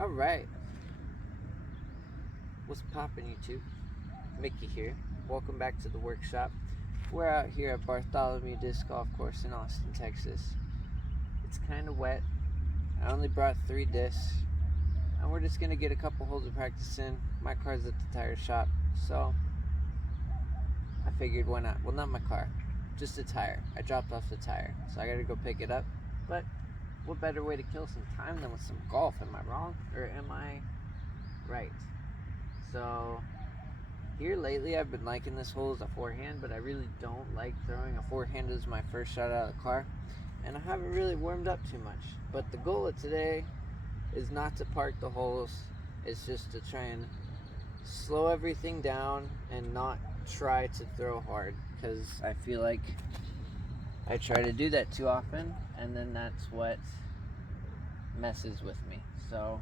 Alright, what's poppin' YouTube? Mickey here. Welcome back to the workshop. We're out here at Batholomew Disc Golf Course in Austin, Texas. It's kind of wet. I only brought 3 discs, and we're just gonna get a couple holes of practice in. My car's at the tire shop, so I figured why not? Well, not my car, just a tire. I dropped off the tire, so I gotta go pick it up. But what better way to kill some time than with some golf? Am I wrong? Or am I right? So here lately I've been liking this hole as a forehand, but I really don't like throwing a forehand as my first shot out of the car, and I haven't really warmed up too much. But the goal of today is not to park the holes. It's just to try and slow everything down and not try to throw hard, because I feel like I try to do that too often, and then that's what messes with me. So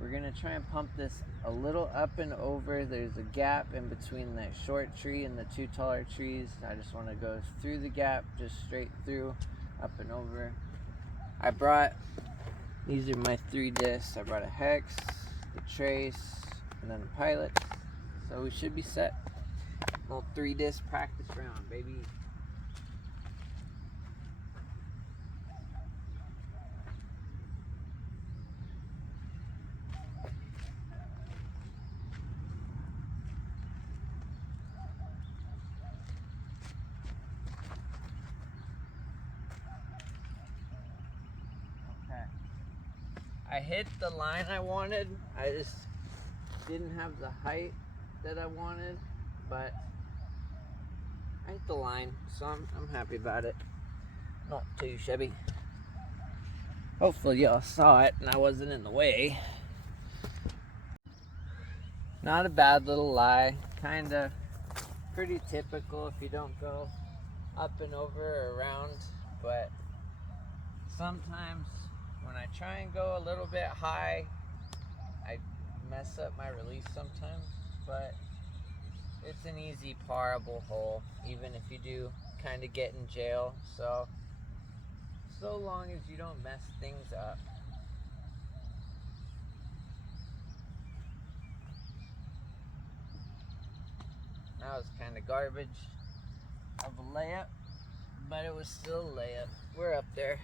we're gonna try and pump this a little up and over. There's a gap in between that short tree and the 2 taller trees. I just want to go through the gap, just straight through, up and over. These are my 3 discs. I brought a hex, the trace, and then a pilot. So we should be set. Little 3 disc practice round, baby. I hit the line I wanted. I just didn't have the height that I wanted, but I hit the line, so I'm happy about it. Not too shabby. Hopefully y'all saw it and I wasn't in the way. Not a bad little lie. Kinda pretty typical if you don't go up and over or around, but sometimes when I try and go a little bit high, I mess up my release sometimes, but it's an easy parable hole, even if you do kind of get in jail. So long as you don't mess things up. That was kind of garbage of a layup, but it was still a layup. We're up there.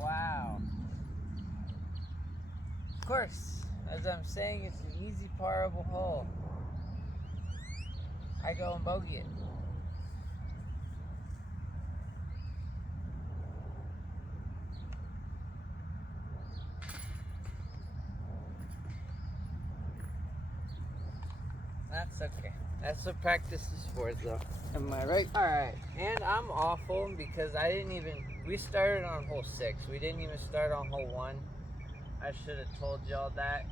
Wow. Of course, as I'm saying, it's an easy parable hole. I go and bogey it. That's okay. That's what practice is for, though. Am I right? Alright, and I'm awful because we started on hole 6. We didn't even start on hole 1. I should have told y'all that.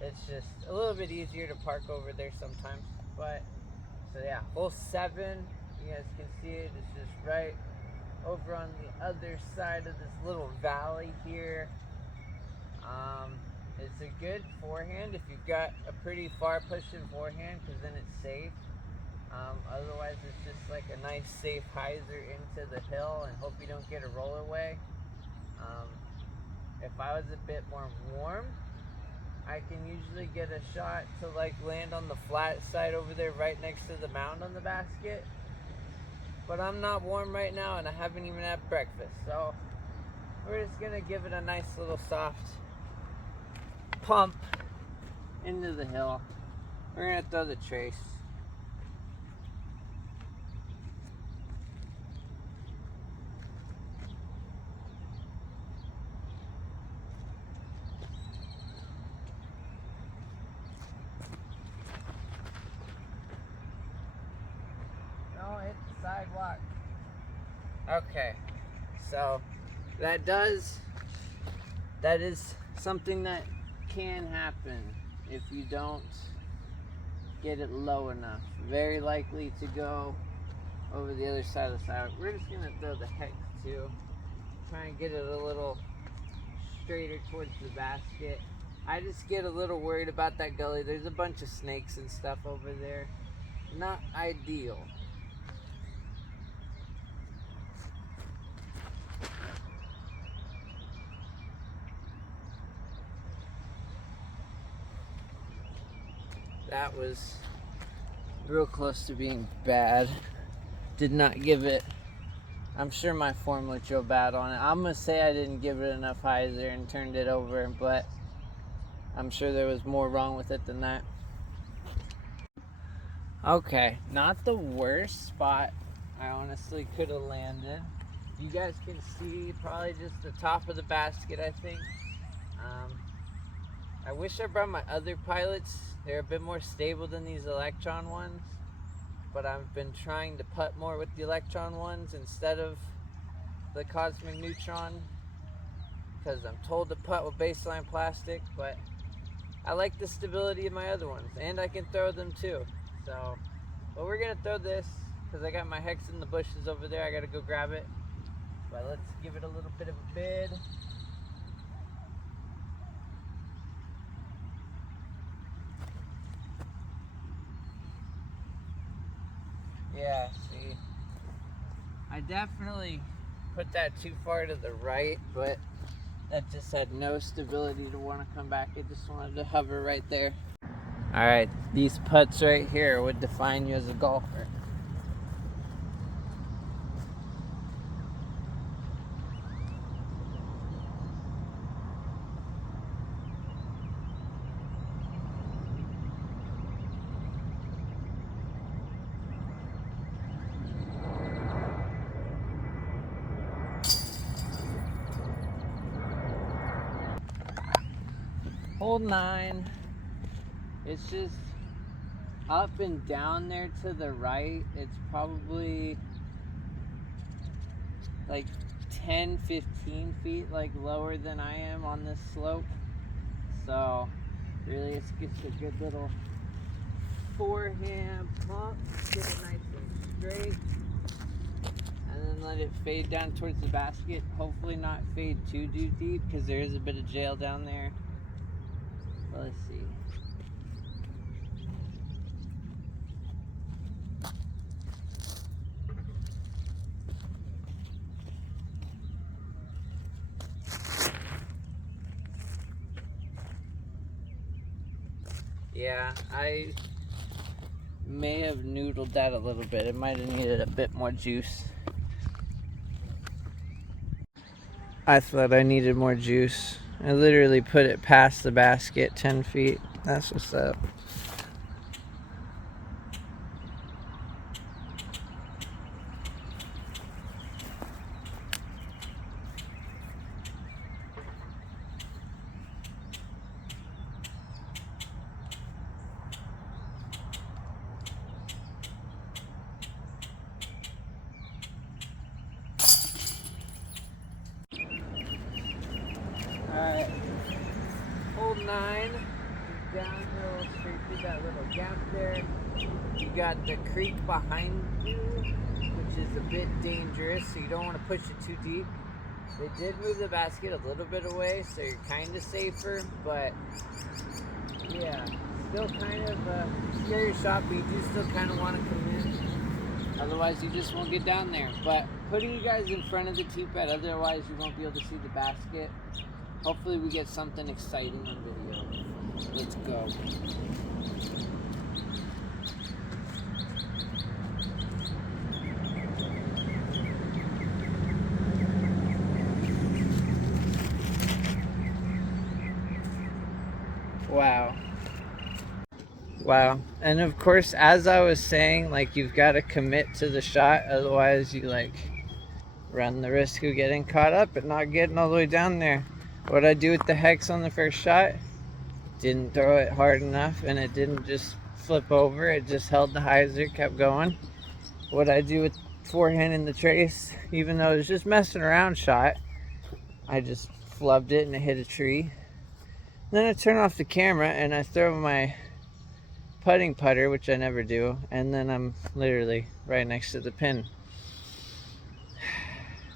It's just a little bit easier to park over there sometimes. But, so yeah, hole 7, you guys can see it. It's just right over on the other side of this little valley here. It's a good forehand if you've got a pretty far pushing forehand, because then it's safe. Otherwise it's just like a nice safe hyzer into the hill and hope you don't get a roll away. If I was a bit more warm, I can usually get a shot to like land on the flat side over there right next to the mound on the basket. But I'm not warm right now and I haven't even had breakfast, so we're just gonna give it a nice little soft pump into the hill. We're gonna throw the trace. Don't hit the sidewalk. Okay, so that is something that can happen if you don't get it low enough. Very likely to go over the other side of the sidewalk. We're just gonna throw the hex too. Try and get it a little straighter towards the basket. I just get a little worried about that gully. There's a bunch of snakes and stuff over there. Not ideal. That was real close to being bad. Did not give it. I'm sure my form looked real bad on it. I'm gonna say I didn't give it enough hyzer and turned it over, but I'm sure there was more wrong with it than that. Okay, not the worst spot I honestly could have landed. You guys can see probably just the top of the basket, I think. I wish I brought my other pilots. They're a bit more stable than these Electron ones, but I've been trying to putt more with the Electron ones instead of the Cosmic Neutron, because I'm told to putt with baseline plastic, but I like the stability of my other ones, and I can throw them too. So, but we're gonna throw this, because I got my hex in the bushes over there. I gotta go grab it, but let's give it a little bit of a bid. Yeah, see, I definitely put that too far to the right, but that just had no stability to want to come back. It just wanted to hover right there. All right, these putts right here would define you as a golfer. Hole 9, it's just up and down there to the right. It's probably like 10-15 feet like lower than I am on this slope, so really it's just a good little forehand pump, get it nice and straight, and then let it fade down towards the basket. Hopefully not fade too deep, because there is a bit of jail down there. But let's see. Yeah, I may have noodled that a little bit. It might have needed a bit more juice. I thought I needed more juice. I literally put it past the basket 10 feet. That's what's up. Alright, hole 9, downhill straight through that little gap there. You got the creek behind you, which is a bit dangerous, so you don't want to push it too deep. They did move the basket a little bit away, so you're kind of safer, but yeah, still kind of a scary shot, but you do still kind of want to commit. Otherwise, you just won't get down there. But putting you guys in front of the tee pad, otherwise you won't be able to see the basket. Hopefully we get something exciting on video. Let's go. Wow. And of course, as I was saying, like, you've got to commit to the shot, otherwise you like run the risk of getting caught up and not getting all the way down there. What I do with the hex on the first shot, didn't throw it hard enough, and it didn't just flip over, it just held the hyzer, kept going. What I do with forehand in the trace, even though it was just messing around shot, I just flubbed it and it hit a tree. Then I turn off the camera and I throw my putting putter, which I never do, and then I'm literally right next to the pin.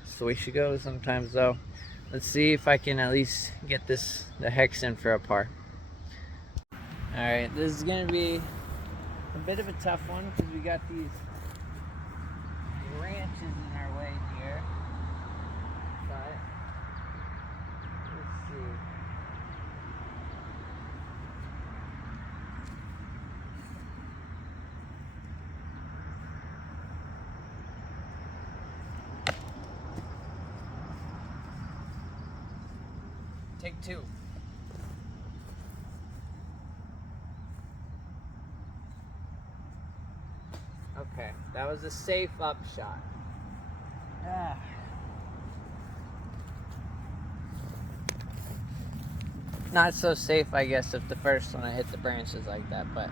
It's the way she goes sometimes, though. Let's see if I can at least get the hex in for a par. Alright, this is going to be a bit of a tough one because we got these branches in our way here. But let's see. Take two. Okay, that was a safe up shot. Not so safe, I guess, if the first one I hit the branches like that, but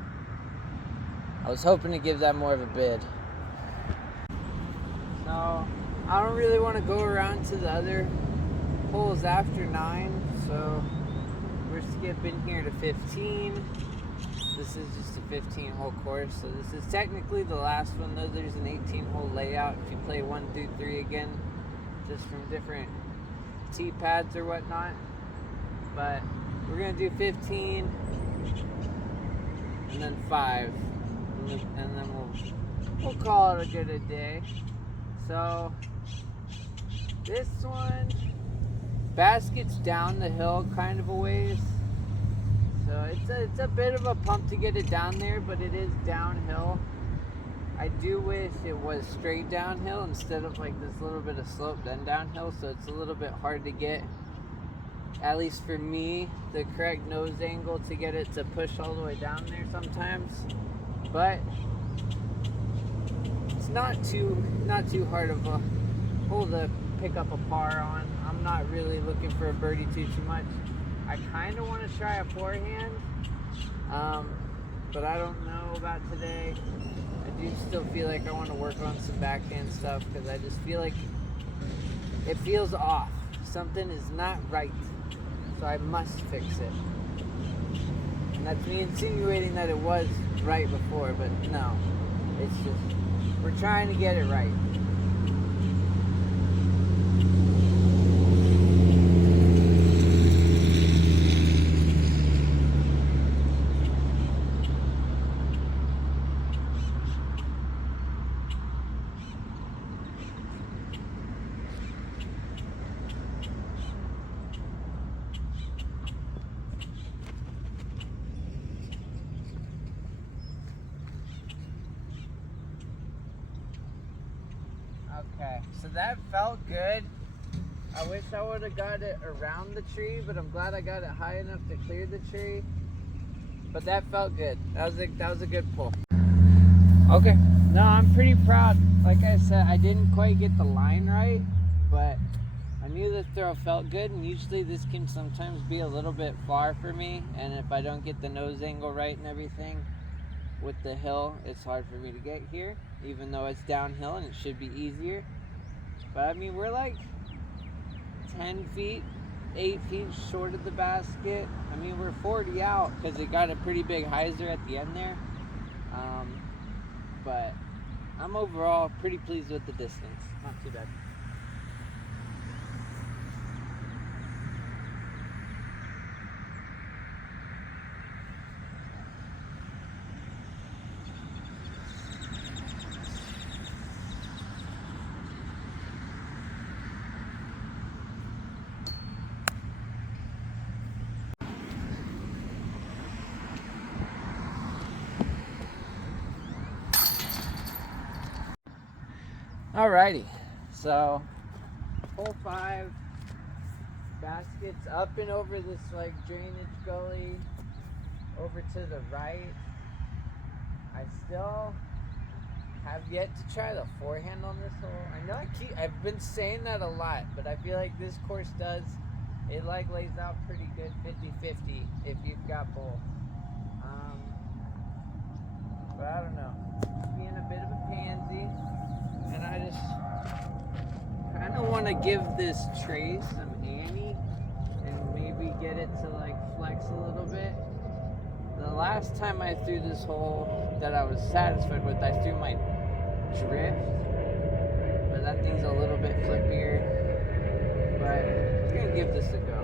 I was hoping to give that more of a bid. So, I don't really want to go around to the other holes after 9, so we're skipping here to 15. This is just a 15-hole course, so this is technically the last one, though there's an 18-hole layout if you play 1 through 3 again, just from different tee pads or whatnot. But we're going to do 15, and then 5, and then we'll call it a good day. So, this one, basket's down the hill kind of a ways. So it's a bit of a pump to get it down there, but it is downhill. I do wish it was straight downhill instead of like this little bit of slope then downhill, so it's a little bit hard to get, at least for me, the correct nose angle to get it to push all the way down there sometimes. But it's not too hard of a hole to pick up a par on. I'm not really looking for a birdie too much. I kind of want to try a forehand, but I don't know about today. I do still feel like I want to work on some backhand stuff because I just feel like it feels off. Something is not right, so I must fix it. And that's me insinuating that it was right before, but no. It's just, we're trying to get it right. Okay, so that felt good. I wish I would have got it around the tree, but I'm glad I got it high enough to clear the tree. But that felt good. That was a good pull. Okay, no, I'm pretty proud. Like I said, I didn't quite get the line right, but I knew the throw felt good, and usually this can sometimes be a little bit far for me, and if I don't get the nose angle right and everything with the hill, it's hard for me to get here, even though it's downhill and it should be easier. But I mean, we're like 10 feet, 8 feet short of the basket. I mean, we're 40 out because it got a pretty big hyzer at the end there. But I'm overall pretty pleased with the distance. Not too bad. Alrighty, so hole 5, basket's up and over this like drainage gully over to the right. I still have yet to try the forehand on this hole. I know I've been saying that a lot, but I feel like this course it like lays out pretty good 50-50 if you've got both. But I don't know, being a bit of a pansy. And I just kind of want to give this tray some ante and maybe get it to like flex a little bit. The last time I threw this hole that I was satisfied with, I threw my drift, but that thing's a little bit flippier. But we're going to give this a go.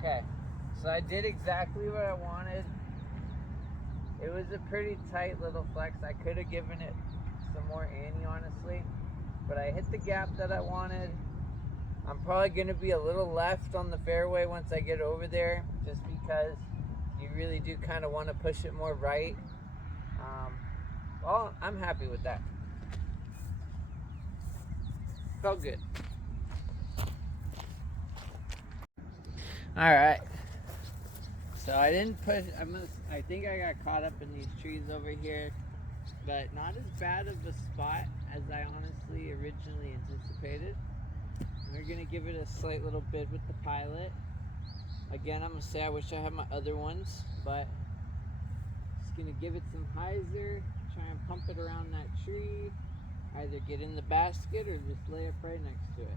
Okay, so I did exactly what I wanted. It was a pretty tight little flex. I could have given it some more ante, honestly. but I hit the gap that I wanted. I'm probably going to be a little left on the fairway once I get over there, just because you really do kind of want to push it more right. Well, I'm happy with that. Felt good. Alright. So I didn't push, I think I got caught up in these trees over here, but not as bad of a spot as I honestly originally anticipated. We're going to give it a slight little bid with the pilot. Again, I'm going to say I wish I had my other ones, but just going to give it some hyzer, try and pump it around that tree, either get in the basket or just lay it right next to it.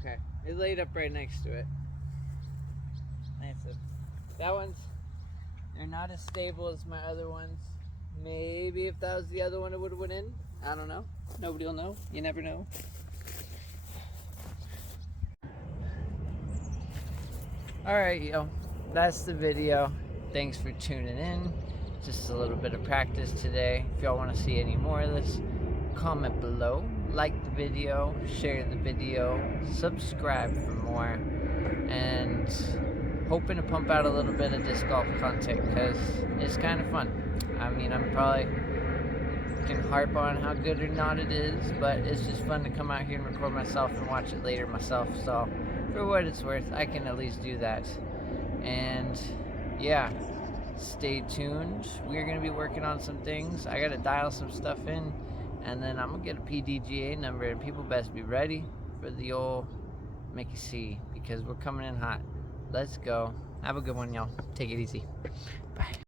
Okay, it laid up right next to it. That one's, they're not as stable as my other ones. Maybe if that was the other one, it would have went in. I don't know. Nobody will know. You never know. Alright, yo. That's the video. Thanks for tuning in. Just a little bit of practice today. If y'all want to see any more of this, comment below. Like the video. Share the video. Subscribe for more. And hoping to pump out a little bit of disc golf content because it's kind of fun. I mean, I'm probably can harp on how good or not it is, but it's just fun to come out here and record myself and watch it later myself. So for what it's worth, I can at least do that. And yeah, stay tuned. We're going to be working on some things. I got to dial some stuff in, and then I'm going to get a PDGA number, and people best be ready for the old Mickey C, because we're coming in hot. Let's go. Have a good one, y'all. Take it easy. Bye.